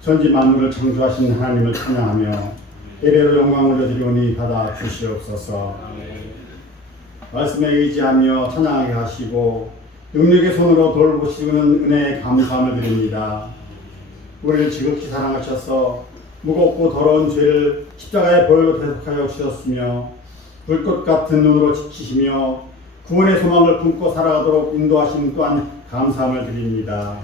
전지 만물을 창조하신 하나님을 찬양하며 예배로 영광을 올려드리오니 받아 주시옵소서. 말씀에 의지하며 찬양하게 하시고 능력의 손으로 돌보시는 은혜에 감사함을 드립니다. 우리를 지극히 사랑하셔서 무겁고 더러운 죄를 십자가의 보혈로 대속하여 주셨으며 불꽃 같은 눈으로 지키시며 구원의 소망을 품고 살아가도록 인도하신 또한 감사함을 드립니다.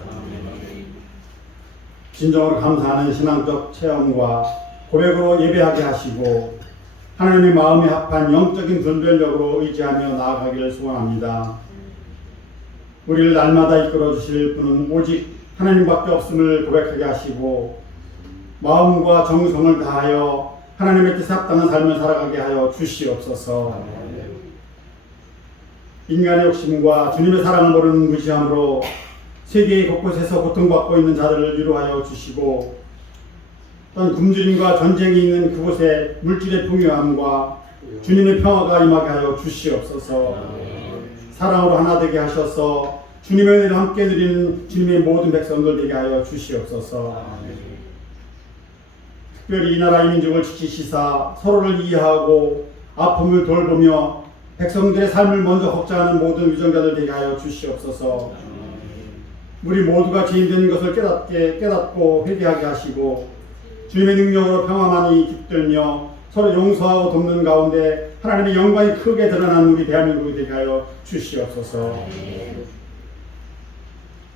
진정으로 감사하는 신앙적 체험과 고백으로 예배하게 하시고 하나님의 마음에 합한 영적인 분별력으로 의지하며 나아가기를 소원합니다. 우리를 날마다 이끌어 주실 분은 오직 하나님밖에 없음을 고백하게 하시고 마음과 정성을 다하여 하나님의 뜻에 합당한 삶을 살아가게 하여 주시옵소서. 인간의 욕심과 주님의 사랑을 모르는 무지함으로 세계 곳곳에서 고통받고 있는 자들을 위로하여 주시고 또한 굶주림과 전쟁이 있는 그곳에 물질의 풍요함과 주님의 평화가 임하게 하여 주시옵소서. 사랑으로 하나 되게 하셔서 주님의 은혜를 함께 누리는 주님의 모든 백성들 되게 하여 주시옵소서. 특별히 이 나라 이 민족을 지키시사 서로를 이해하고 아픔을 돌보며 백성들의 삶을 먼저 걱정하는 모든 위정자들 되게 하여 주시옵소서. 우리 모두가 죄인된 것을 깨닫고 회개하게 하시고 주님의 능력으로 평화만이 깃들며 서로 용서하고 돕는 가운데 하나님의 영광이 크게 드러나는 우리 대한민국이 되게 하여 주시옵소서.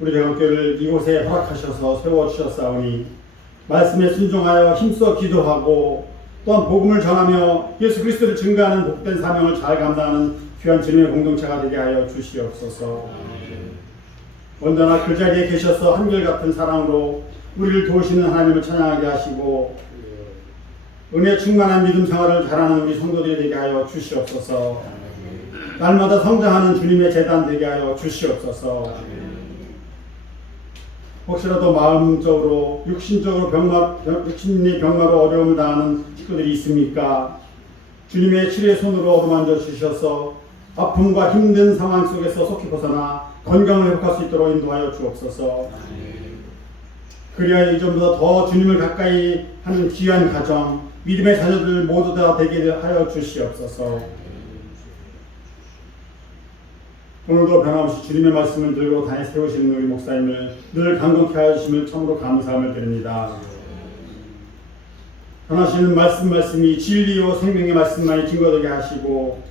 우리 대감교회를 이곳에 허락하셔서 세워주셨사오니 말씀에 순종하여 힘써 기도하고 또한 복음을 전하며 예수 그리스도를 증거하는 복된 사명을 잘 감당하는 귀한 주님의 공동체가 되게 하여 주시옵소서. 언제나 그 자리에 계셔서 한결같은 사랑으로 우리를 도우시는 하나님을 찬양하게 하시고 은혜 충만한 믿음 생활을 잘하는 우리 성도들이 되게 하여 주시옵소서. 날마다 성장하는 주님의 재단 되게 하여 주시옵소서. 혹시라도 마음적으로 육신의 병마로 어려움을 당하는 식구들이 있습니까? 주님의 치료의 손으로 어루만져 주셔서 아픔과 힘든 상황 속에서 속히 벗어나 건강을 회복할 수 있도록 인도하여 주옵소서. 그리하여 이전보다 더 주님을 가까이 하는 귀한 가정, 믿음의 자녀들 모두 다 되게 하여 주시옵소서. 오늘도 변함없이 주님의 말씀을 들고 다니 세우시는 우리 목사님을 늘 강건케 하여 주심을 참으로 감사함을 드립니다. 변하시는 말씀이 진리요 생명의 말씀만이 증거되게 하시고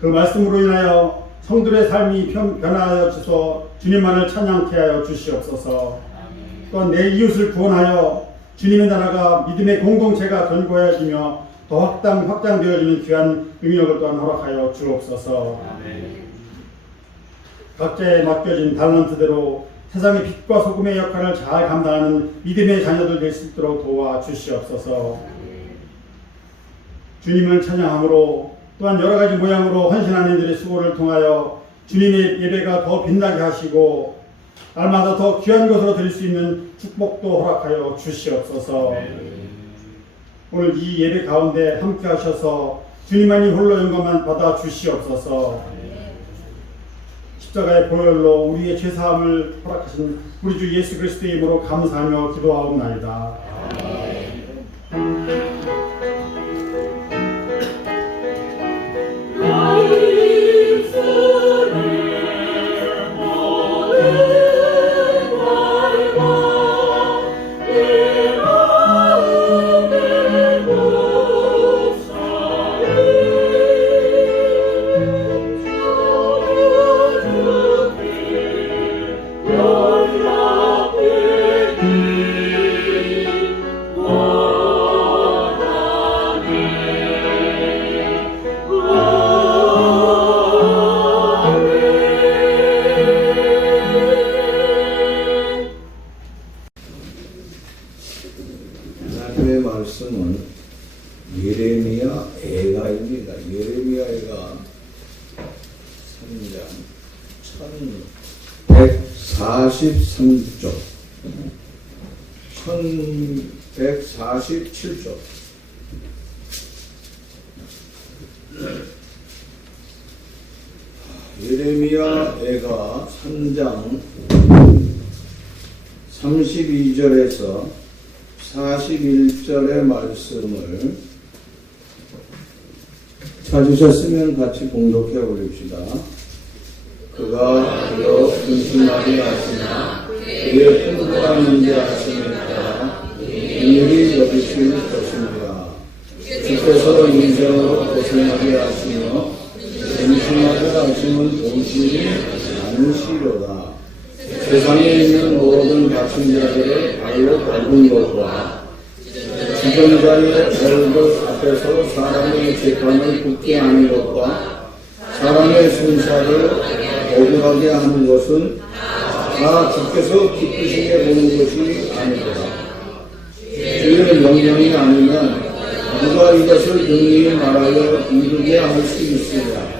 그 말씀으로 인하여 성들의 삶이 변하여 주소 주님만을 찬양케 하여 주시옵소서. 또한 내 이웃을 구원하여 주님의 나라가 믿음의 공동체가 견고해지며 더 확장되어지는 귀한 능력을 또한 허락하여 주옵소서. 각자에 맡겨진 달란트대로 세상의 빛과 소금의 역할을 잘 감당하는 믿음의 자녀들 될 수 있도록 도와주시옵소서. 주님을 찬양함으로 또한 여러 가지 모양으로 헌신하는 이들의 수고를 통하여 주님의 예배가 더 빛나게 하시고 날마다 더 귀한 것으로 드릴 수 있는 축복도 허락하여 주시옵소서. 오늘 이 예배 가운데 함께 하셔서 주님만이 홀로 영광만 받아 주시옵소서. 십자가의 보혈로 우리의 죄사함을 허락하신 우리 주 예수 그리스도의 이름으로 감사하며 기도하옵나이다. 하나님의 말씀은 예레미야 애가입니다. 예레미야 애가 3장 1143쪽 1147쪽 예레미야 애가 3장 32절에서 41절의 말씀을 찾으셨으면 같이 봉독해 올립시다. 그가 그로 분심하게 하시나 그의 풍부한 문제하심에 따라 인율이 여기실 것입니다. 주께서 인생으로 고생하게 하시며 분심하게 하심은 본심이 않으시로다. 세상에 있는 모든 갇힌 자들을 발로 밟은 것과 주전자의 얼굴 앞에서 사람의 재판을 붙게 하는 것과 사람의 순사를 억울하게 하는 것은 다 주께서 기쁘시게 보는 것이 아니더라. 주의 명령이 아니면 누가 이것을 능히 말하여 이루게 할 수 있으랴.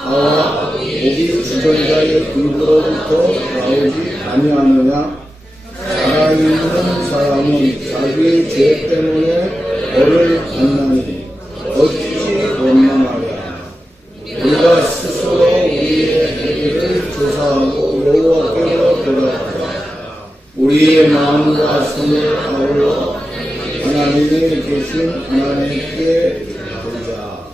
아와 목이 주전자의 입으로부터 나오지 아니하느냐. 살아있는 사람은 자기의 죄 때문에 벌을 받나니 어찌 원망하랴. 우리가 스스로 우리의 행위를 조사하고 여호와께로 돌아가자. 우리의 마음과 손을 아울러 하나님이 계신 하나님께 돌자.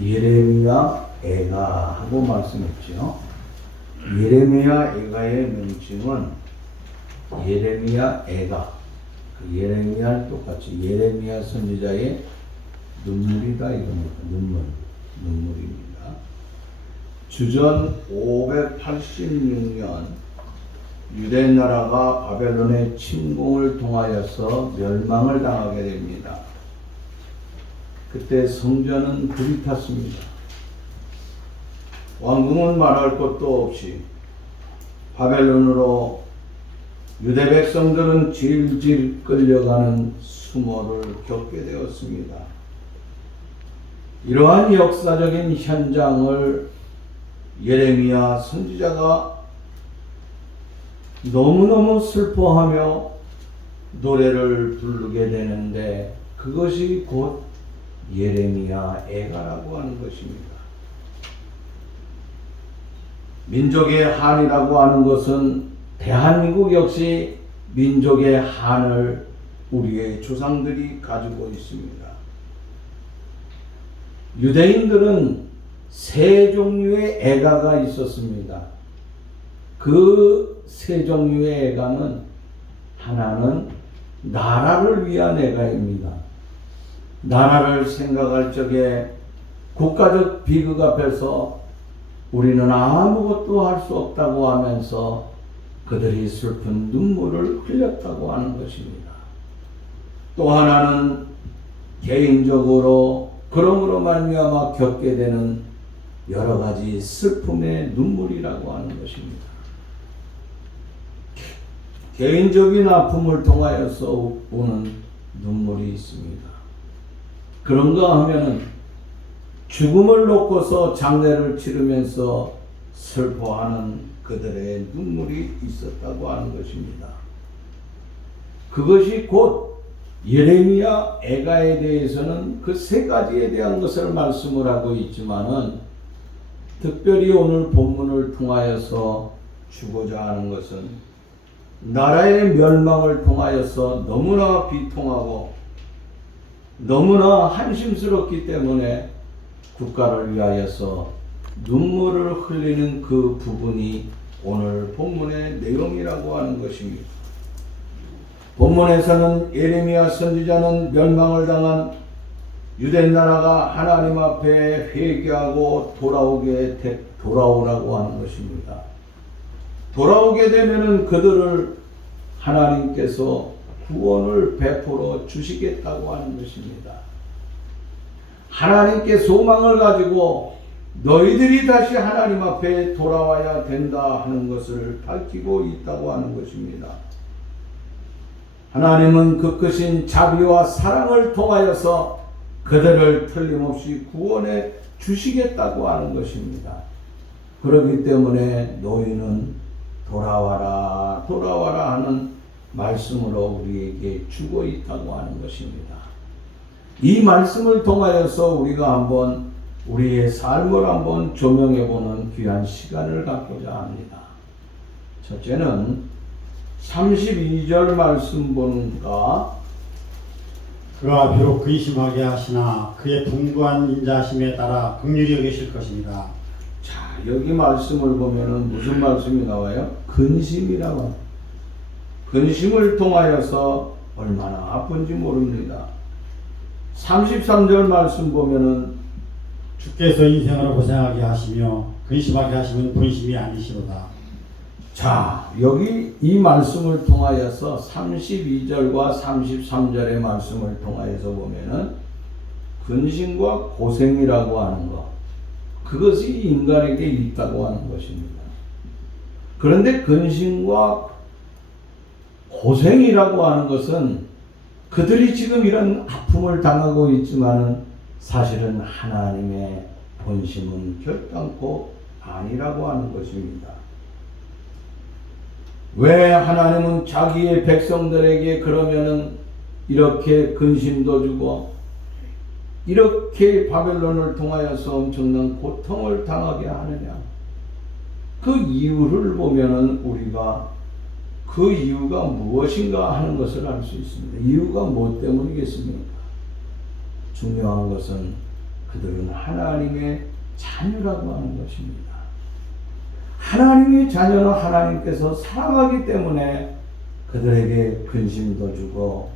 예레미야 애가하고 말씀했죠. 예레미야 애가의 명칭은 예레미야 애가, 그 예레미야를 똑같이 예레미야 선지자의 눈물이다 이겁니다. 눈물입니다. 주전 586년 유대 나라가 바벨론의 침공을 통하여서 멸망을 당하게 됩니다. 그때 성전은 불이 탔습니다. 왕궁은 말할 것도 없이 바벨론으로 유대 백성들은 질질 끌려가는 수모를 겪게 되었습니다. 이러한 역사적인 현장을 예레미야 선지자가 너무너무 슬퍼하며 노래를 부르게 되는데 그것이 곧 예레미야 애가라고 하는 것입니다. 민족의 한이라고 하는 것은 대한민국 역시 민족의 한을 우리의 조상들이 가지고 있습니다. 유대인들은 세 종류의 애가가 있었습니다. 그 세 종류의 애가는 하나는 나라를 위한 애가입니다. 나라를 생각할 적에 국가적 비극 앞에서 우리는 아무것도 할 수 없다고 하면서 그들이 슬픈 눈물을 흘렸다고 하는 것입니다. 또 하나는 개인적으로 그러므로 말미암아 겪게 되는 여러 가지 슬픔의 눈물이라고 하는 것입니다. 개인적인 아픔을 통하여서 오는 눈물이 있습니다. 그런가 하면은 죽음을 놓고서 장례를 치르면서 슬퍼하는 그들의 눈물이 있었다고 하는 것입니다. 그것이 곧 예레미야 애가에 대해서는 그 세 가지에 대한 것을 말씀을 하고 있지만은 특별히 오늘 본문을 통하여서 주고자 하는 것은 나라의 멸망을 통하여서 너무나 비통하고 너무나 한심스럽기 때문에 국가를 위하여서 눈물을 흘리는 그 부분이 오늘 본문의 내용이라고 하는 것입니다. 본문에서는 예레미야 선지자는 멸망을 당한 유대 나라가 하나님 앞에 회개하고 돌아오라고 하는 것입니다. 돌아오게 되면은 그들을 하나님께서 구원을 베풀어 주시겠다고 하는 것입니다. 하나님께 소망을 가지고 너희들이 다시 하나님 앞에 돌아와야 된다 하는 것을 밝히고 있다고 하는 것입니다. 하나님은 그 크신 자비와 사랑을 통하여서 그들을 틀림없이 구원해 주시겠다고 하는 것입니다. 그렇기 때문에 너희는 돌아와라 돌아와라 하는 말씀으로 우리에게 주고 있다고 하는 것입니다. 이 말씀을 통하여서 우리가 한번 우리의 삶을 한번 조명해보는 귀한 시간을 갖고자 합니다. 첫째는 32절 말씀 보는가 그가 비록 근심하게 하시나 그의 풍부한 인자하심에 따라 긍휼히 여기실 것입니다. 자, 여기 말씀을 보면은 무슨 말씀이 나와요? 근심이라고. 근심을 통하여서 얼마나 아픈지 모릅니다. 33절 말씀 보면은 주께서 인생으로 고생하게 하시며 근심하게 하시면 본심이 아니시로다. 자, 여기 이 말씀을 통하여서 32절과 33절의 말씀을 통하여서 보면은 근심과 고생이라고 하는 것, 그것이 인간에게 있다고 하는 것입니다. 그런데 근심과 고생이라고 하는 것은 그들이 지금 이런 아픔을 당하고 있지만은 사실은 하나님의 본심은 결단코 아니라고 하는 것입니다. 왜 하나님은 자기의 백성들에게 그러면은 이렇게 근심도 주고 이렇게 바벨론을 통하여서 엄청난 고통을 당하게 하느냐? 그 이유를 보면은 우리가 그 이유가 무엇인가 하는 것을 알 수 있습니다. 이유가 무엇 때문이겠습니까? 중요한 것은 그들은 하나님의 자녀라고 하는 것입니다. 하나님의 자녀는 하나님께서 사랑하기 때문에 그들에게 근심도 주고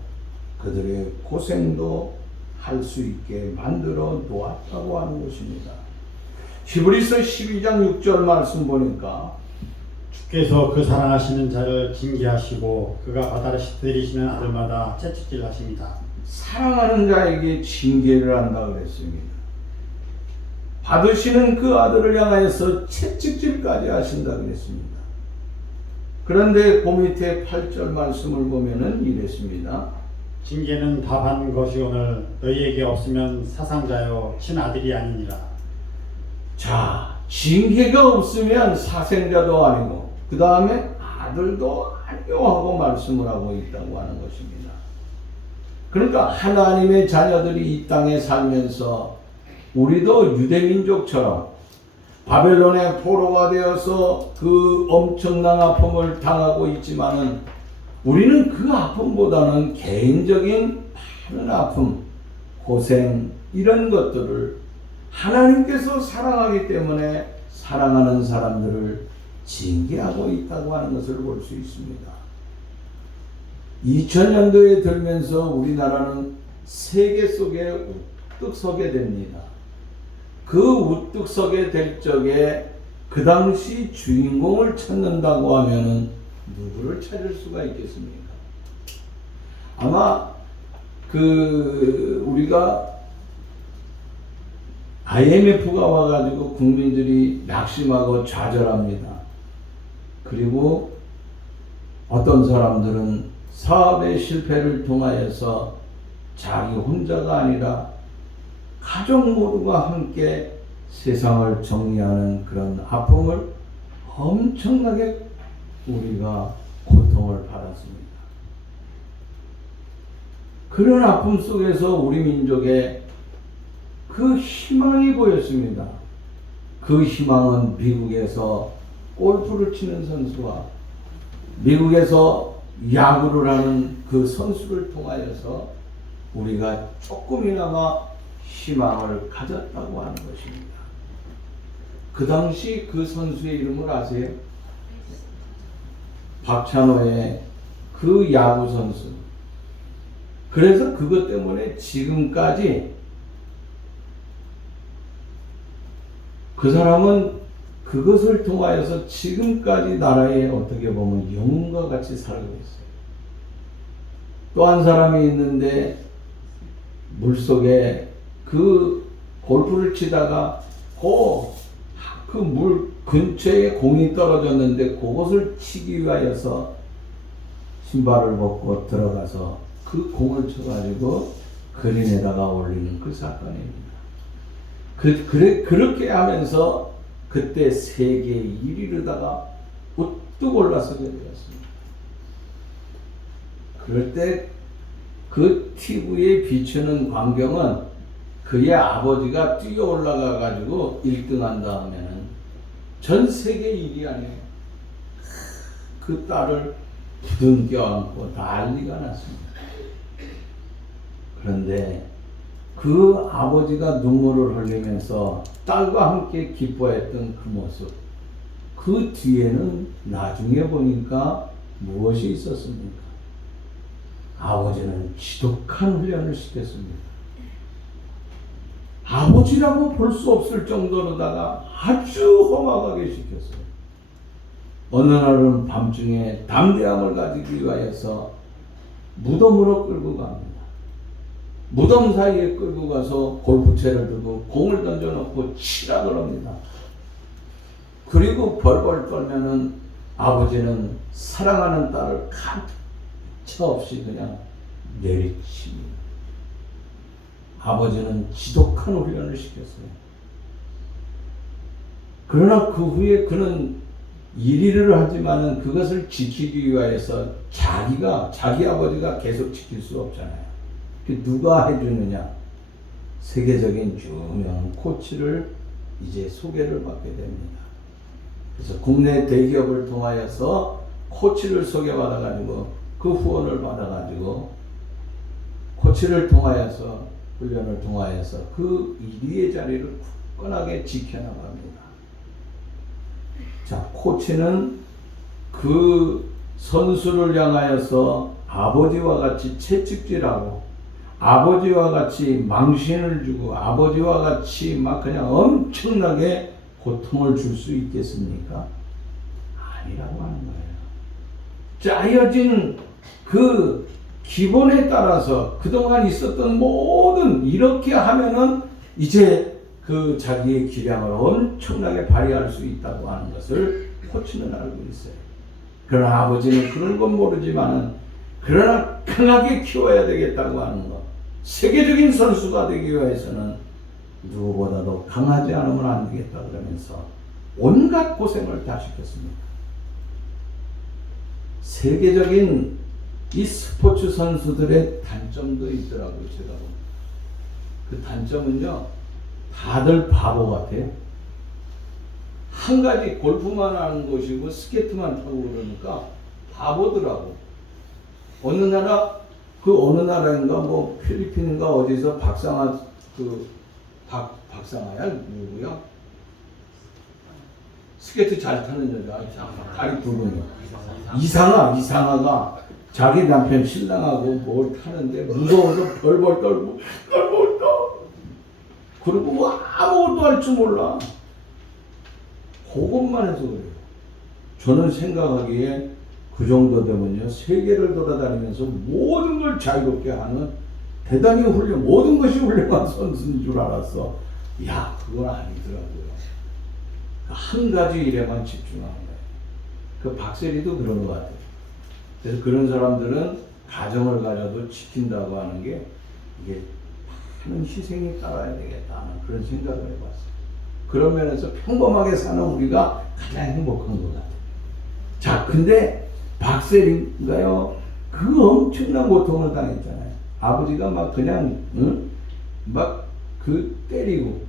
그들의 고생도 할 수 있게 만들어 놓았다고 하는 것입니다. 히브리서 12장 6절 말씀 보니까 주께서 그 사랑하시는 자를 징계하시고 그가 받아들이시는 아들마다 채찍질 하십니다. 사랑하는 자에게 징계를 한다 그랬습니다. 받으시는 그 아들을 향하여서 채찍질까지 하신다 그랬습니다. 그런데 그 밑에 8절 말씀을 보면은 이랬습니다. 징계는 답한 것이 오늘 너희에게 없으면 사상자여 친아들이 아니니라. 자, 징계가 없으면 사생자도 아니고 그 다음에 아들도 아니요 하고 말씀을 하고 있다고 하는 것입니다. 그러니까 하나님의 자녀들이 이 땅에 살면서 우리도 유대민족처럼 바벨론의 포로가 되어서 그 엄청난 아픔을 당하고 있지만은 우리는 그 아픔보다는 개인적인 많은 아픔, 고생 이런 것들을 하나님께서 사랑하기 때문에 사랑하는 사람들을 징계하고 있다고 하는 것을 볼 수 있습니다. 2000년도에 들면서 우리나라는 세계 속에 우뚝 서게 됩니다. 그 우뚝 서게 될 적에 그 당시 주인공을 찾는다고 하면은 누구를 찾을 수가 있겠습니까? 아마 우리가 IMF가 와가지고 국민들이 낙심하고 좌절합니다. 그리고 어떤 사람들은 사업의 실패를 통하여서 자기 혼자가 아니라 가족 모두가 함께 세상을 정리하는 그런 아픔을 엄청나게 우리가 고통을 받았습니다. 그런 아픔 속에서 우리 민족의 그 희망이 보였습니다. 그 희망은 미국에서 골프를 치는 선수와 미국에서 야구를 하는 그 선수를 통하여서 우리가 조금이나마 희망을 가졌다고 하는 것입니다. 그 당시 그 선수의 이름을 아세요? 박찬호의 그 야구 선수. 그래서 그것 때문에 지금까지 그 사람은 그것을 통하여서 지금까지 나라에 어떻게 보면 영웅과 같이 살고 있어요. 또 한 사람이 있는데 물속에 그 골프를 치다가 그 물 근처에 공이 떨어졌는데 그것을 치기 위하여서 신발을 벗고 들어가서 그 공을 쳐가지고 그린에다가 올리는 그 사건입니다. 그렇게 하면서 그때 세계 1위로다가 우뚝 올라서게 되었습니다. 그럴 때 그 TV에 비추는 광경은 그의 아버지가 뛰어 올라가 가지고 1등 한 다음에는 전 세계 1위 아니에요. 그 딸을 부둥켜 안고 난리가 났습니다. 그런데 그 아버지가 눈물을 흘리면서 딸과 함께 기뻐했던 그 모습, 그 뒤에는 나중에 보니까 무엇이 있었습니까? 아버지는 지독한 훈련을 시켰습니다. 아버지라고 볼 수 없을 정도로다가 아주 험악하게 시켰어요. 어느 날은 밤중에 담대함을 가지기 위하여서 무덤으로 끌고 갑니다. 무덤 사이에 끌고 가서 골프채를 들고 공을 던져놓고 치라 그럽니다. 그리고 벌벌 떨면은 아버지는 사랑하는 딸을 가차 없이 그냥 내리칩니다. 아버지는 지독한 훈련을 시켰어요. 그러나 그 후에 그는 1위를 하지만은 그것을 지키기 위하여서 자기 아버지가 계속 지킬 수 없잖아요. 누가 해주느냐? 세계적인 유명한 코치를 이제 소개를 받게 됩니다. 그래서 국내 대기업을 통하여서 코치를 소개받아가지고 그 후원을 받아가지고 코치를 통하여서 훈련을 통하여서 그 1위의 자리를 굳건하게 지켜나갑니다. 자, 코치는 그 선수를 향하여서 아버지와 같이 채찍질하고 아버지와 같이 망신을 주고 아버지와 같이 막 그냥 엄청나게 고통을 줄 수 있겠습니까? 아니라고 하는 거예요. 짜여진 그 기본에 따라서 그동안 있었던 모든 이렇게 하면은 이제 그 자기의 기량을 엄청나게 발휘할 수 있다고 하는 것을 코치는 알고 있어요. 그러나 아버지는 그런 건 모르지만은 그러나 강하게 키워야 되겠다고 하는 것. 세계적인 선수가 되기 위해서는 누구보다도 강하지 않으면 안 되겠다 그러면서 온갖 고생을 다 시켰습니다. 세계적인 이 스포츠 선수들의 단점도 있더라고요. 제가 보면. 그 단점은요, 다들 바보 같아요. 한 가지 골프만 하는 것이고 스케이트만 타고 그러니까 바보더라고. 어느 나라인가 뭐 필리핀인가 어디서 박상아 박상아야 누구야? 스케이트 잘 타는 여자 다리 굵은 이상아가 자기 남편 신랑하고 뭘 타는데 무서워서 벌벌 떨고 그리고 뭐 아무것도 할 줄 몰라. 그것만 해서 그래요. 저는 생각하기에 그 정도 되면요, 세계를 돌아다니면서 모든 걸 자유롭게 하는 대단히 모든 것이 훌륭한 선수인 줄 알았어. 야, 그건 아니더라고요. 한 가지 일에만 집중하는 거예요. 그 박세리도 그런 것 같아요. 그래서 그런 사람들은 가정을 가져도 지킨다고 하는 게 이게 많은 희생이 따라야 되겠다는 그런 생각을 해봤어요. 그런 면에서 평범하게 사는 우리가 가장 행복한 것 같아요. 자, 근데 박세리인가요? 그 엄청난 고통을 당했잖아요. 아버지가 막 그냥 막 때리고.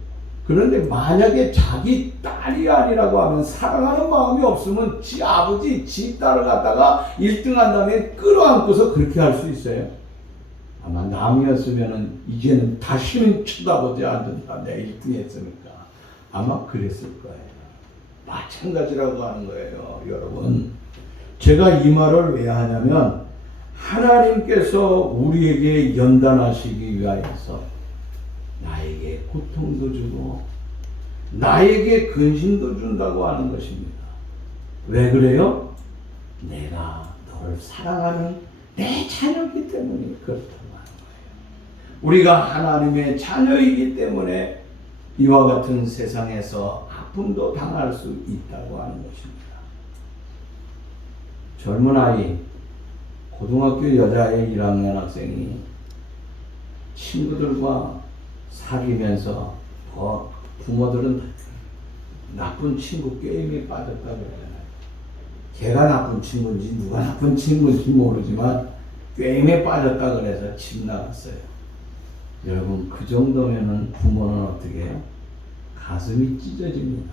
그런데 만약에 자기 딸이 아니라고 하면 사랑하는 마음이 없으면 지 아버지, 지 딸을 갖다가 1등 한 다음에 끌어안고서 그렇게 할 수 있어요. 아마 남이었으면은 이제는 다시는 쳐다보지 않는다. 내가 1등 했으니까. 아마 그랬을 거예요. 마찬가지라고 하는 거예요, 여러분. 제가 이 말을 왜 하냐면 하나님께서 우리에게 연단하시기 위하여서 나에게 고통도 주고 나에게 근심도 준다고 하는 것입니다. 왜 그래요? 내가 너를 사랑하는 내 자녀이기 때문에 그렇다고 하는 거예요. 우리가 하나님의 자녀이기 때문에 이와 같은 세상에서 아픔도 당할 수 있다고 하는 것입니다. 젊은 아이, 고등학교 여자의 1학년 학생이 친구들과 사귀면서 부모들은 나쁜 친구 게임에 빠졌다 그러잖아요. 걔가 나쁜 친구인지 누가 나쁜 친구인지 모르지만 게임에 빠졌다 그래서 집 나갔어요. 여러분, 그 정도면은 부모는 어떻게 해요? 가슴이 찢어집니다.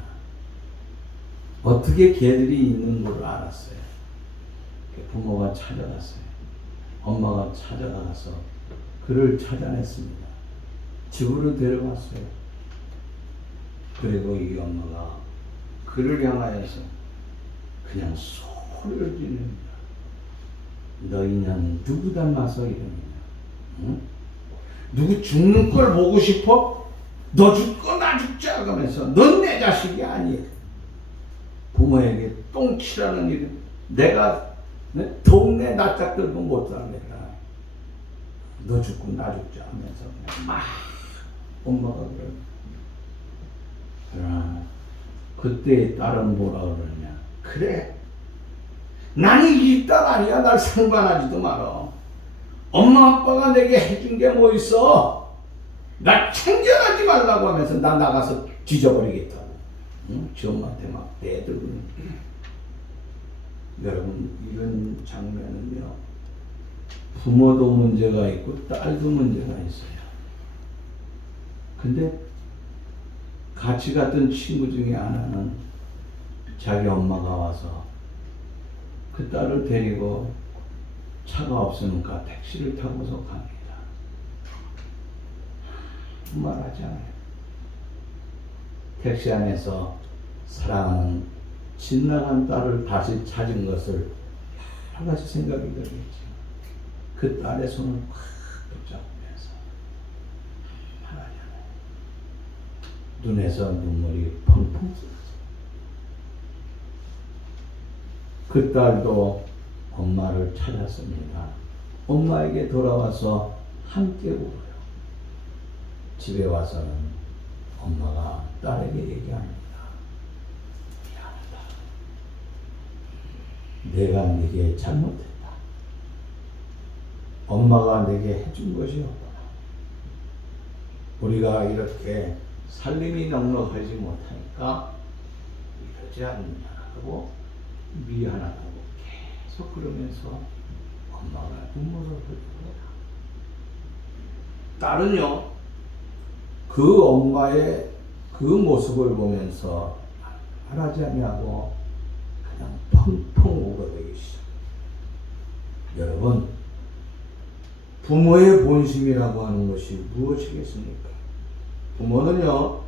어떻게 걔들이 있는 걸 알았어요. 부모가 찾아갔어요. 엄마가 찾아가서 그를 찾아냈습니다. 집으로 데려갔어요. 그리고 이 엄마가 그를 향하여서 그냥 소리를 지릅니다. 너희는 누구 닮아서 이러느냐? 응? 누구 죽는 걸 보고 싶어? 너 죽고 나 죽자 하면서 넌 내 자식이 아니야. 부모에게 똥치라는 이름. 내가 동네 낯짝 들고 못 살겠다. 너 죽고 나 죽자 하면서 그냥 막 엄마가 그래. 그러나 그때 딸은 뭐라 그러냐? 그래, 나는 이 딸 아니야. 날 상관하지도 마라. 엄마 아빠가 내게 해준 게 뭐 있어? 나 챙겨가지 말라고 하면서 나 나가서 뒤져버리겠다고. 응? 지 엄마한테 막 대들고. 여러분, 이런 장면은요, 부모도 문제가 있고 딸도 문제가 있어요. 근데 같이 갔던 친구 중에 하나는 자기 엄마가 와서 그 딸을 데리고 차가 없으니까 택시를 타고서 갑니다. 말하지 않아요. 택시 안에서 사랑하는 집 나간 딸을 다시 찾은 것을 여러 가지 생각이 들겠죠. 그 딸의 손을 확 붙잡으면서 말하잖아요. 눈에서 눈물이 펑펑 쏟아져. 그 딸도 엄마를 찾았습니다. 엄마에게 돌아와서 함께 울어요. 집에 와서는 엄마가 딸에게 얘기합니다. 미안하다. 내가 네게 잘못했다. 엄마가 내게 해준 것이 없구나. 우리가 이렇게 살림이 넉넉하지 못하니까 이러지 않냐고 미안하다고 계속 그러면서 엄마가 눈물을 흘립니다. 딸은요, 그 엄마의 그 모습을 보면서 말하지 않냐고 그냥 펑펑 울어대기 시작합니다. 여러분, 부모의 본심이라고 하는 것이 무엇이겠습니까? 부모는요,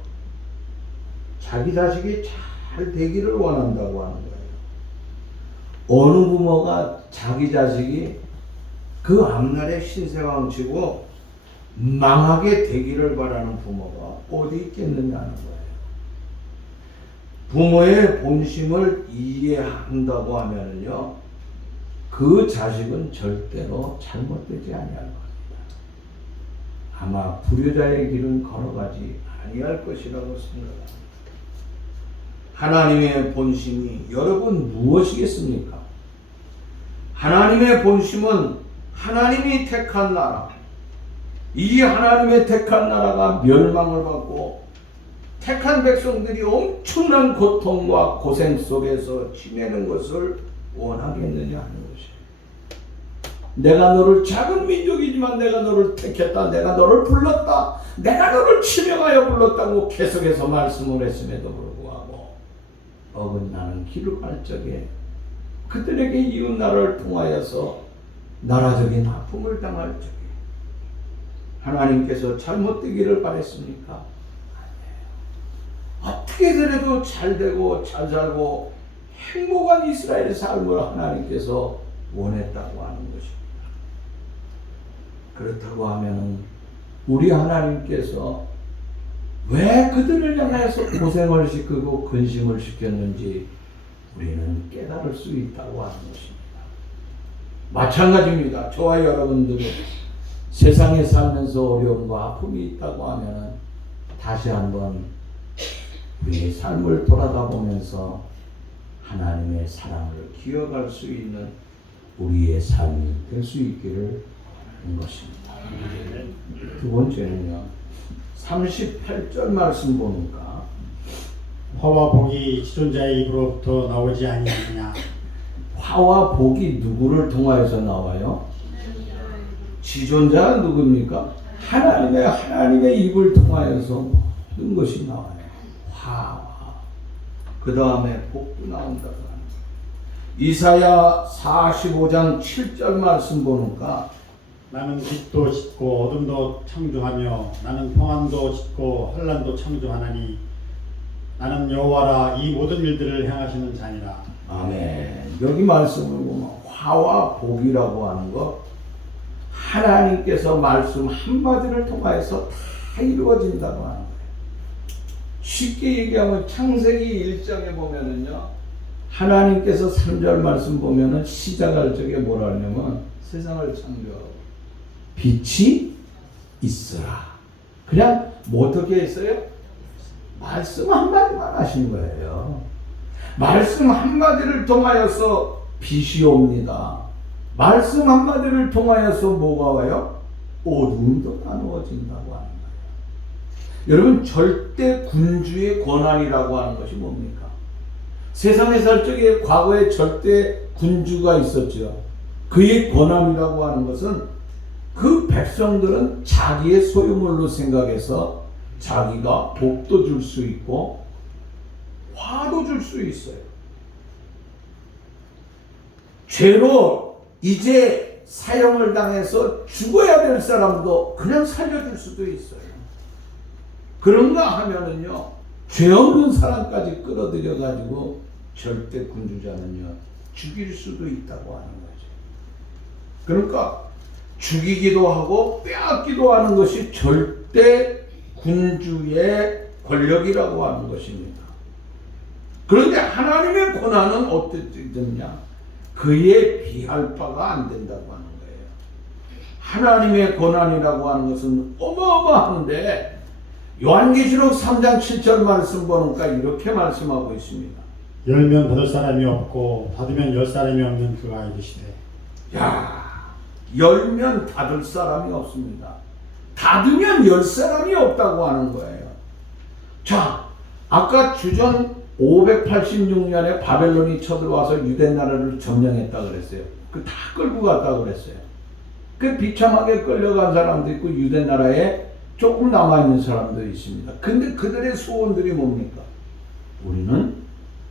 자기 자식이 잘 되기를 원한다고 하는 거예요. 어느 부모가 자기 자식이 그 앞날에 신세왕치고 망하게 되기를 바라는 부모가 어디 있겠느냐는 거예요. 부모의 본심을 이해한다고 하면은요, 그 자식은 절대로 잘못되지 아니할 겁니다. 아마 불효자의 길은 걸어가지 아니할 것이라고 생각합니다. 하나님의 본심이 여러분 무엇이겠습니까? 하나님의 본심은 하나님이 택한 나라, 이 하나님의 택한 나라가 멸망을 받고 택한 백성들이 엄청난 고통과 고생 속에서 지내는 것을 원하겠느냐 하는 것이에요. 내가 너를 작은 민족이지만 내가 너를 택했다, 내가 너를 불렀다, 내가 너를 지명하여 불렀다고 계속해서 말씀을 했음에도 불구하고 어긋나는 길을 갈 적에 그들에게 이웃나라를 통하여서 나라적인 아픔을 당할 적에 하나님께서 잘못되기를 바랬습니까? 아니에요. 어떻게 그래도 잘되고 잘 살고 행복한 이스라엘 삶을 하나님께서 원했다고 하는 것입니다. 그렇다고 하면 우리 하나님께서 왜 그들을 향해서 고생을 시키고 근심을 시켰는지 우리는 깨달을 수 있다고 하는 것입니다. 마찬가지입니다. 저와 여러분들은 세상에 살면서 어려움과 아픔이 있다고 하면 다시 한번 우리의 삶을 돌아다보면서 하나님의 사랑을 기억할 수 있는 우리의 삶이 될 수 있기를 바라는 것입니다. 두 번째는요, 38절 말씀 보니까 화와 복이 지존자의 입으로부터 나오지 아니하느냐. 화와 복이 누구를 통하여서 나와요? 지존자가 누굽니까? 하나님의 입을 통하여서 모든 것이 나와요. 화와 그 다음에 복도 나온다고 합니다. 이사야 45장 7절 말씀 보니까 나는 빛도 짓고 어둠도 창조하며 나는 평안도 짓고 환난도 창조하나니 나는 여호와라 이 모든 일들을 행하시는 자니라. 아멘. 여기 말씀을 보면 화와 복이라고 하는 것, 하나님께서 말씀 한마디를 통하여서 다 이루어진다고 하는 거예요. 쉽게 얘기하면 창세기 1장에 보면은요, 하나님께서 3절 말씀 보면은 시작할 적에 뭐라 하냐면 세상을 창조하고 빛이 있으라. 그냥 뭐 어떻게 했어요? 말씀 한마디만 하신 거예요. 말씀 한마디를 통하여서 빛이 옵니다. 말씀 한마디를 통하여서 뭐가 와요? 어둠도 나누어진다고 하는 거예요. 여러분, 절대 군주의 권한이라고 하는 것이 뭡니까? 세상에 살 적에 과거에 절대 군주가 있었죠. 그의 권한이라고 하는 것은 그 백성들은 자기의 소유물로 생각해서 자기가 복도 줄 수 있고 화도 줄 수 있어요. 죄로 이제 사형을 당해서 죽어야 될 사람도 그냥 살려줄 수도 있어요. 그런가 하면은요, 죄 없는 사람까지 끌어들여 가지고 절대 군주자는요 죽일 수도 있다고 하는 거죠. 그러니까 죽이기도 하고 빼앗기도 하는 것이 절대 군주의 권력이라고 하는 것입니다. 그런데 하나님의 권한은 어떻느냐? 그에 비할 바가 안 된다고 하는 거예요. 하나님의 권한이라고 하는 것은 어마어마한데 요한계시록 3장 7절 말씀 보니까 이렇게 말씀하고 있습니다. 열면 닫을 사람이 없고 닫으면 열 사람이 없는 그가 이르시되. 야, 열면 닫을 사람이 없습니다. 닫으면 열 사람이 없다고 하는 거예요. 자, 아까 주전 586년에 바벨론이 쳐들어와서 유대 나라를 점령했다 그랬어요. 그 다 끌고 갔다 그랬어요. 그 비참하게 끌려간 사람도 있고 유대 나라에 조금 남아있는 사람도 있습니다. 근데 그들의 소원들이 뭡니까? 우리는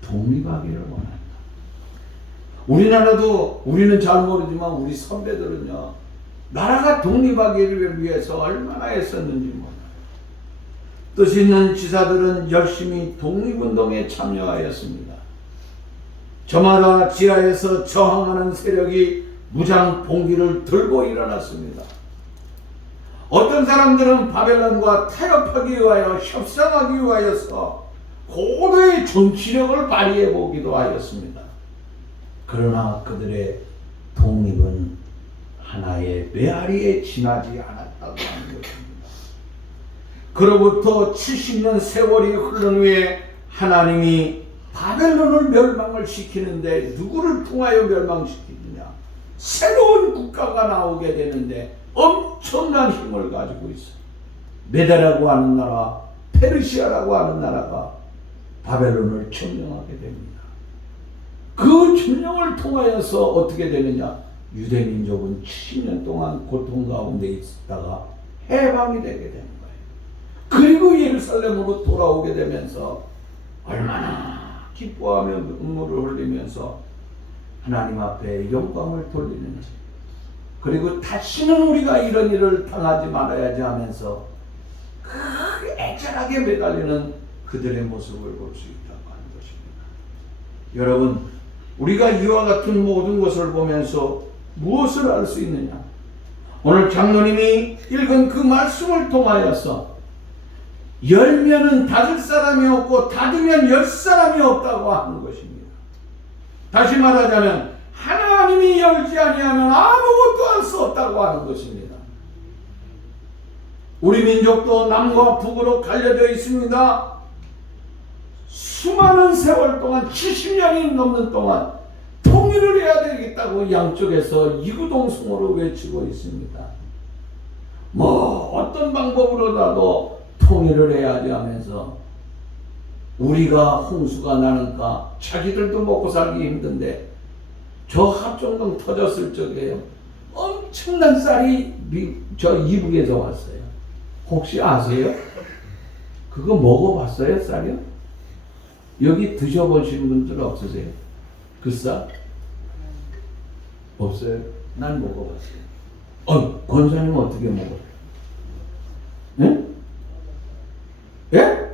독립하기를 원한다. 우리나라도 우리는 잘 모르지만 우리 선배들은요, 나라가 독립하기를 위해서 얼마나 애썼는지 몰라요. 뜻 있는 지사들은 열심히 독립운동에 참여하였습니다. 저마다 지하에서 저항하는 세력이 무장 봉기를 들고 일어났습니다. 어떤 사람들은 바벨론과 타협하기 위하여 협상하기 위하여서 고도의 정치력을 발휘해 보기도 하였습니다. 그러나 그들의 독립은 하나의 메아리에 지나지 않았다고 하는 것입니다. 그로부터 70년 세월이 흐른 후에 하나님이 바벨론을 멸망을 시키는데 누구를 통하여 멸망시키느냐? 새로운 국가가 나오게 되는데 엄청난 힘을 가지고 있어요. 메데라고 하는 나라, 페르시아라고 하는 나라가 바벨론을 점령하게 됩니다. 그 점령을 통하여서 어떻게 되느냐? 유대민족은 70년 동안 고통 가운데 있다가 해방이 되게 되는 거예요. 그리고 예루살렘으로 돌아오게 되면서 얼마나 기뻐하며 눈물을 흘리면서 하나님 앞에 영광을 돌리는지, 그리고 다시는 우리가 이런 일을 당하지 말아야지 하면서 그 애절하게 매달리는 그들의 모습을 볼 수 있다고 하는 것입니다. 여러분, 우리가 이와 같은 모든 것을 보면서 무엇을 알 수 있느냐? 오늘 장로님이 읽은 그 말씀을 통하여서 열면은 닫을 사람이 없고 닫으면 열 사람이 없다고 하는 것입니다. 다시 말하자면 하나님이 열지 아니하면 아무것도 할 수 없다고 하는 것입니다. 우리 민족도 남과 북으로 갈려져 있습니다. 수많은 세월 동안 70년이 넘는 동안 통일을 해야 되겠다고 양쪽에서 이구동성으로 외치고 있습니다. 뭐 어떤 방법으로라도 통일을 해야지 하면서 우리가 홍수가 나니까 자기들도 먹고 살기 힘든데 저 합정동 터졌을 적에요, 엄청난 쌀이 저 이북에서 왔어요. 혹시 아세요? 그거 먹어봤어요, 쌀이요? 여기 드셔보신 분들 없으세요? 그 쌀? 없어요? 난 먹어봤어요. 권사님 어떻게 먹어요? 네? 예?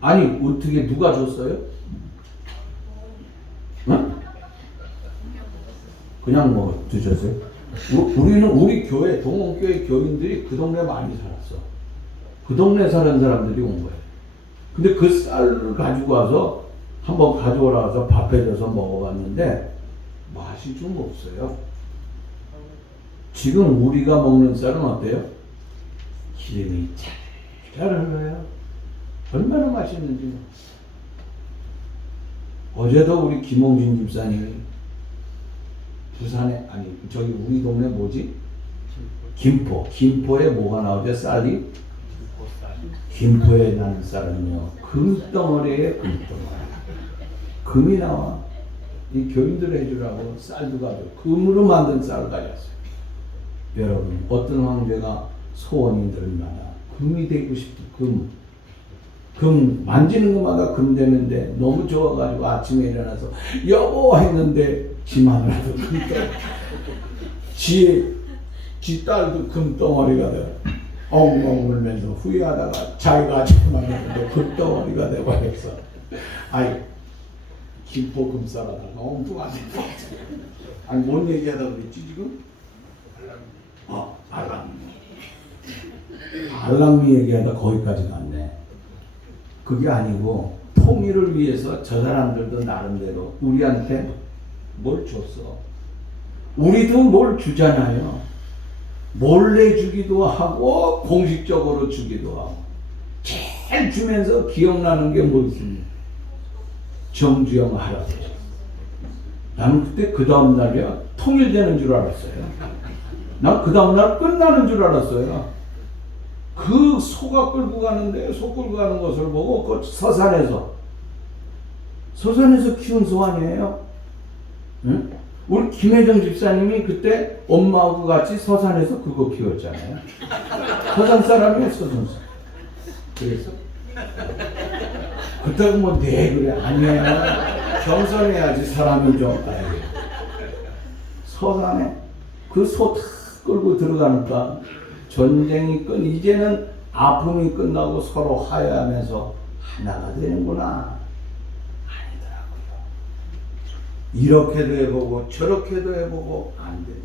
아니 어떻게 누가 줬어요? 응? 그냥 뭐 드셨어요? 우리는 우리 교회 동원교회 교인들이 그 동네 많이 살았어. 그 동네 사는 사람들이 온 거예요. 근데 그 쌀을 가지고 와서 한번 가져오라 해서 밥에 져서 먹어봤는데 맛이 좀 없어요. 지금 우리가 먹는 쌀은 어때요? 기름이 잘 흘러요. 얼마나 맛있는지. 어제도 우리 김홍진 집사님이 부산에, 아니 저기 우리 동네 뭐지? 김포에 뭐가 나오죠? 쌀이? 김포에 나는 쌀은요, 금덩어리에 금덩어리. 금이 나와. 이 교인들 해주라고 쌀도 가져. 금으로 만든 쌀을 가졌어요. 여러분, 어떤 황제가 소원이 들마다 금이 되고 싶어. 금 만지는 것마다 금 되는데 너무 좋아가지고 아침에 일어나서 여보 했는데 지 마누라도 금덩어리, 지 딸도 금덩어리가 돼요. 엉엉 울면서 후회하다가 자기가 아침에 만났는데 금덩어리가 되고 해서 아이 김포 금쌀하다가 엉뚱하게 아니 뭔 얘기하다 그랬지 지금? 알랑미. 알랑미 얘기하다 거기까지 갔네. 그게 아니고 통일을 위해서 저 사람들도 나름대로 우리한테 뭘 줬어. 우리도 뭘 주잖아요. 몰래 주기도 하고 공식적으로 주기도 하고. 제일 주면서 기억나는 게 뭐 있습니까? 정주영 할아버지. 나는 그때 그 다음날이야 통일되는 줄 알았어요. 난 그 다음날 끝나는 줄 알았어요. 그 소가 끌고 가는데 소 끌고 가는 것을 보고 그 서산에서 키운 소 아니에요? 응? 우리 김혜정 집사님이 그때 엄마하고 같이 서산에서 그거 키웠잖아요. 서산 사람이에요, 서산 사람. 그래서? 그렇다고 뭐, 네, 그래. 아니야. 겸손해야지, 사람이 좀. 서산에 그 소 다 끌고 들어가니까 전쟁이 이제는 아픔이 끝나고 서로 화해하면서 하나가 되는구나. 아니더라고요. 이렇게도 해보고 저렇게도 해보고 안 된다.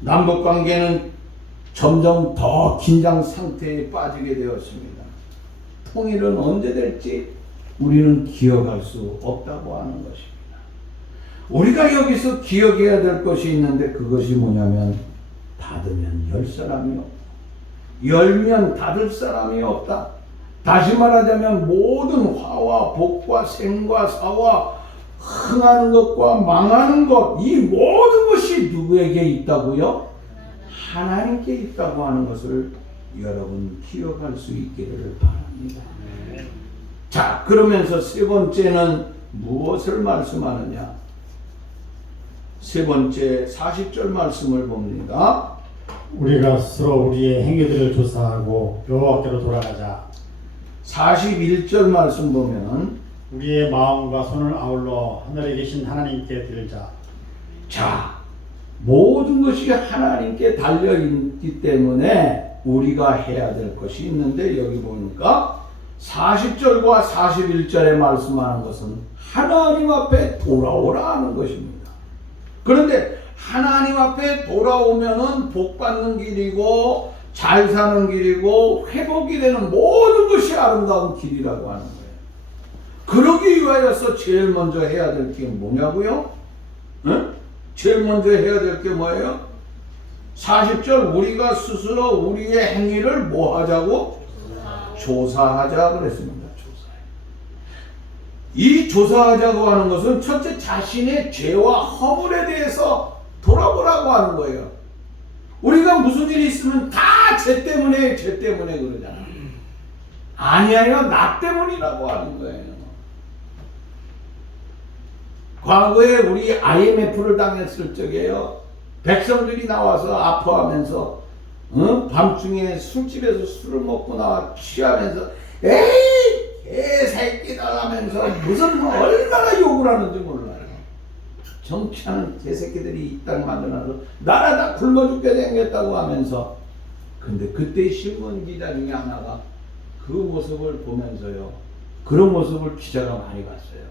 남북 관계는 점점 더 긴장 상태에 빠지게 되었습니다. 통일은 언제 될지 우리는 기억할 수 없다고 하는 것입니다. 우리가 여기서 기억해야 될 것이 있는데 그것이 뭐냐면 받으면 열 사람이 없다. 열면 닫을 사람이 없다. 다시 말하자면 모든 화와 복과 생과 사와 흥하는 것과 망하는 것, 이 모든 것이 누구에게 있다고요? 하나님께 있다고 하는 것을 여러분 기억할 수 있기를 바랍니다. 자, 그러면서 세 번째는 무엇을 말씀하느냐? 세 번째 40절 말씀을 봅니다. 우리가 스스로 우리의 행위들을 조사하고 여호와께로 돌아가자. 41절 말씀 보면 우리의 마음과 손을 아울러 하늘에 계신 하나님께 드리자. 자, 모든 것이 하나님께 달려있기 때문에 우리가 해야 될 것이 있는데 여기 보니까 40절과 41절에 말씀하는 것은 하나님 앞에 돌아오라 하는 것입니다. 그런데 하나님 앞에 돌아오면은 복 받는 길이고 잘 사는 길이고 회복이 되는 모든 것이 아름다운 길이라고 하는 거예요. 그러기 위하여서 제일 먼저 해야 될 게 뭐냐고요? 응? 제일 먼저 해야 될 게 뭐예요? 40절 우리가 스스로 우리의 행위를 뭐 하자고? 조사하자 그랬습니다. 이 조사하자고 하는 것은 첫째 자신의 죄와 허물에 대해서 돌아보라고 하는 거예요. 우리가 무슨 일이 있으면 다 죄 때문에 그러잖아. 아니에요. 나 때문이라고 하는 거예요. 과거에 우리 IMF를 당했을 적에요. 백성들이 나와서 아파하면서 밤중에 술집에서 술을 먹고 나와 취하면서 에이 개새끼다 하면서 무슨 얼마나 욕을 하는지 몰라요. 정치하는 개새끼들이 이 땅 만들어서 나라 다 굶어 죽게 생겼다고 하면서 근데 그때 신문 기자 중에 하나가 그 모습을 보면서요. 그런 모습을 기자가 많이 봤어요.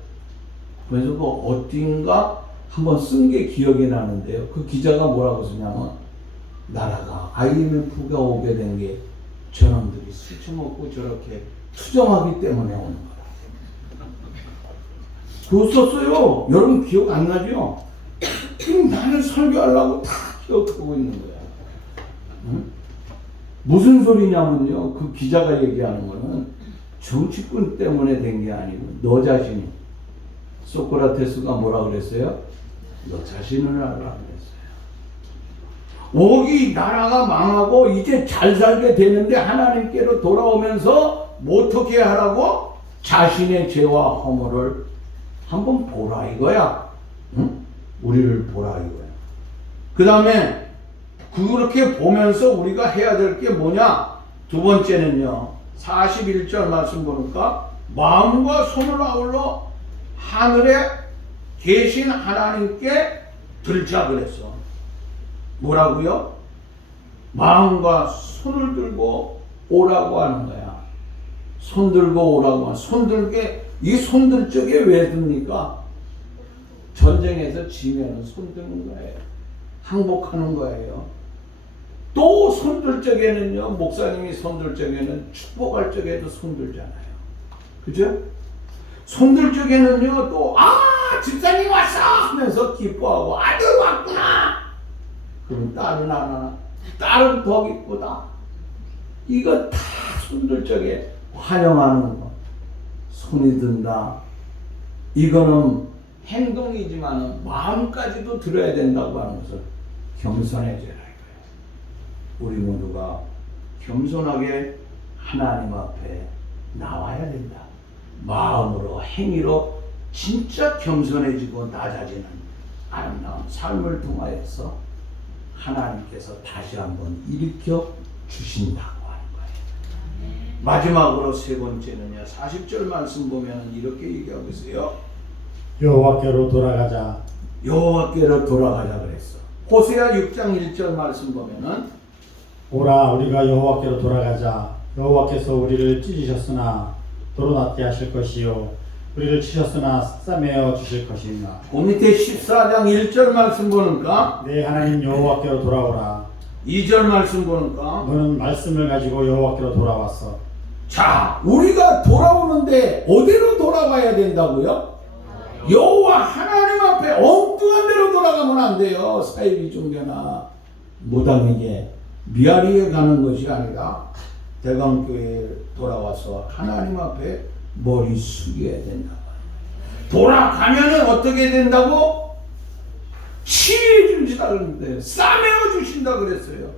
그래서 그 어딘가 한번 쓴 게 기억이 나는데요. 그 기자가 뭐라고 쓰냐면 나라가 IMF가 오게 된 게 저놈들이 술 처먹고 저렇게 투정하기 때문에 오는 거다. 그거 썼어요. 여러분 기억 안 나죠? 지금 나는 설교하려고 다 기억하고 있는 거야. 응? 무슨 소리냐면요. 그 기자가 얘기하는 거는 정치꾼 때문에 된 게 아니고 너 자신이. 소크라테스가 뭐라 그랬어요? 너 자신을 알아 그랬어요. 오기 나라가 망하고 이제 잘 살게 되는데 하나님께로 돌아오면서 뭐 어떻게 하라고? 자신의 죄와 허물을 한번 보라 이거야. 응? 우리를 보라 이거야. 그 다음에 그렇게 보면서 우리가 해야 될 게 뭐냐? 두 번째는요. 41절 말씀 보니까 마음과 손을 아울러 하늘에 계신 하나님께 들자 그랬어. 뭐라고요? 마음과 손을 들고 오라고 하는 거야. 손 들고 오라고 하는. 손 들게 이 손들 쪽에 왜 듭니까? 전쟁에서 지면은 손드는 거예요. 항복하는 거예요. 또 손들 적에는요, 목사님이 손들 적에는 축복할 적에도 손들잖아요. 그죠? 손들 적에는요, 또, 집사님 왔어! 하면서 기뻐하고, 아들 왔구나! 그럼 딸은 안 하나? 딸은 더 기쁘다. 이거 다 손들 적에 환영하는 거. 손이 든다. 이거는 행동이지만 마음까지도 들어야 된다고 하는 것을 겸손해져라. 우리 모두가 겸손하게 하나님 앞에 나와야 된다. 마음으로, 행위로 진짜 겸손해지고 낮아지는 아름다운 삶을 통하여서 하나님께서 다시 한번 일으켜 주신다고 하는 거예요. 마지막으로 세 번째는요, 40절 말씀 보면 이렇게 얘기하고 있어요. 여호와께로 돌아가자. 여호와께로 돌아가자 그랬어. 호세아 6장 1절 말씀 보면은 오라 우리가 여호와께로 돌아가자. 여호와께서 우리를 찢으셨으나 도로 낫게 하실 것이요 우리를 치셨으나 싸매어 주실 것이니라. 그 밑에 14장 1절 말씀 보니까 내 하나님 여호와께로 돌아오라. 2절 말씀 보니까 너는 말씀을 가지고 여호와께로 돌아왔어. 자, 우리가 돌아오는데 어디로 돌아가야 된다고요? 여호와 하나님 앞에 엉뚱한 데로 돌아가면 안 돼요. 사이비 종교나 무당에게 미아리에 가는 것이 아니라 대강교회에 돌아와서 하나님 앞에 머리 숙여야 된다고. 돌아가면은 어떻게 된다고? 치유해 주신다 그랬는데 싸매어 주신다 그랬어요.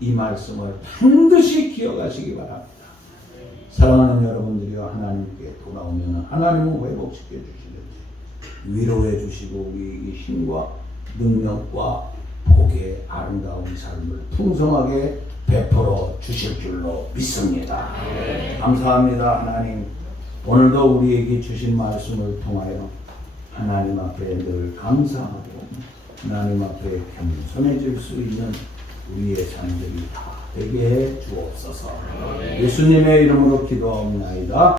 이 말씀을 반드시 기억하시기 바랍니다. 사랑하는 여러분들이 하나님께 돌아오면 하나님은 회복시켜 주시겠지. 위로해 주시고 우리에게 힘과 능력과 복의 아름다운 삶을 풍성하게 베풀어 주실 줄로 믿습니다. 감사합니다. 하나님, 오늘도 우리에게 주신 말씀을 통하여 하나님 앞에 늘 감사하고 하나님 앞에 겸손해질 수 있는 우리의 삶들이 다 되게 해 주옵소서. 예수님의 이름으로 기도하옵나이다.